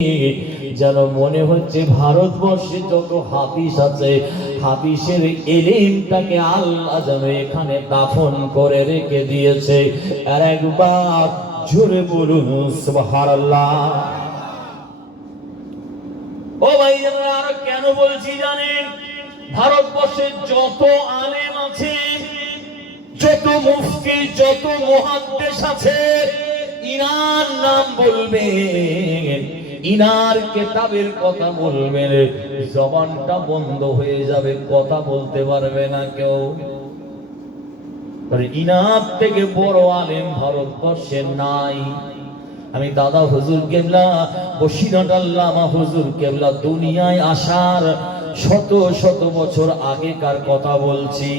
যেন মনে হচ্ছে ভারতবর্ষে যত হাদিস আছে হাদিসের ইলমটাকে আল্লাহ যেন এখানে দাফন করে রেখে দিয়েছে। আর একবার জোরে বলুন সুবহানাল্লাহ। ও ভাইরা, আর কেন বলছি জানেন? ভারতবর্ষে যত আলেম আছে, যত মুফতি, যত মুহাদ্দিস আছে, ইনার নাম বলবেন, ইনার কিতাবের কথা বলবেন, জবানটা বন্ধ হয়ে যাবে, কথা বলতে পারবে না কেউ। ইনার থেকে বড় আলেম ভারতবর্ষে নাই। আমি দাদা হুজুর কেবলা, বসিরহাট আল্লামা হুজুর কেবলা দুনিয়ায় আসার শত শত বছর আগেকার কথা বলছি।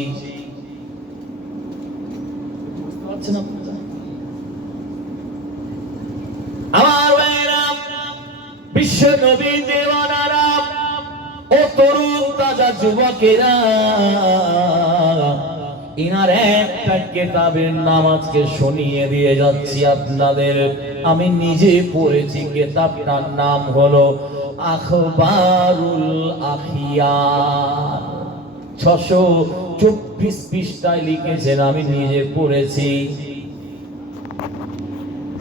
আমার ভাইরা, বিশ্ব নবী দেওয়ানারা, ও তরুণ তাজা যুবকেরা, ইনার একটা কিতাবের নাম আজকে শুনিয়ে দিয়ে যাচ্ছি আপনাদের। আমি নিজে পড়েছি, কিতাবটার নাম হলো আখবারুল আখিয়ার। 624 পৃষ্ঠায় লিখেছেন, আমি নিজে পড়েছি।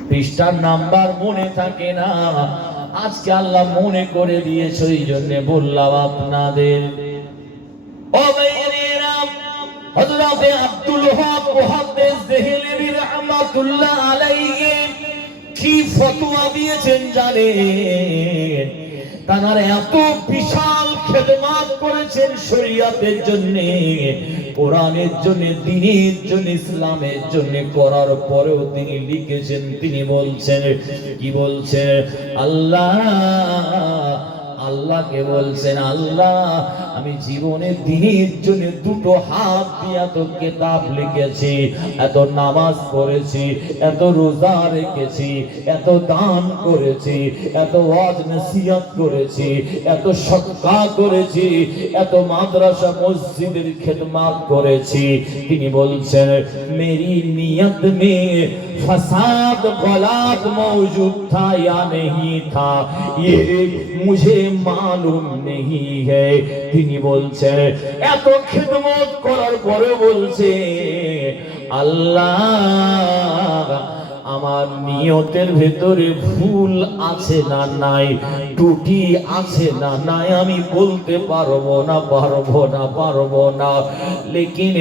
পৃষ্ঠার নাম্বার মনে থাকে না, আজকে আল্লাহ মনে করে দিয়েছে, এই জন্য বললাম আপনাদের। ও ভাইয়েরা, হযরত আব্দুল হক মুহাদ্দিস দেহলভী রাহমাতুল্লাহ আলাইহি কি ফতোয়া দিয়েছেন জানেন? তারা এত বিশাল খেদমত করেছেন শরীয়তের জন্য, কোরআনের জন্য, দ্বীনের জন্য, ইসলামের জন্য, করার পরেও তিনি লিখেছেন, তিনি বলছেন, কি বলছেন? আল্লাহকে বলছেন, আল্লাহ আমি জীবনে দ্বীনের জন্য দুটো হাত দিয়ে এত কিতাব লিখেছি, এত নামাজ পড়েছি, এত রোজা রেখেছি, এত দান করেছি, এত ওয়াজ নসিহত করেছি, এত সদকা করেছি, এত মাদ্রাসা মসজিদের খেদমত করেছি। তিনি বলছেন, মেরি নিয়ত মে फसाद गलत मौजूद था या नहीं था ये मुझे मालूम नहीं है। তিনি বলছেন, এত খিদমত করার পরে বলছে, আল্লাহ আমার নিয়তের ভেতরে ভুল আছে না নাই, ত্রুটি আছে না নাই, আমি বলতে পারবো না, লেকিন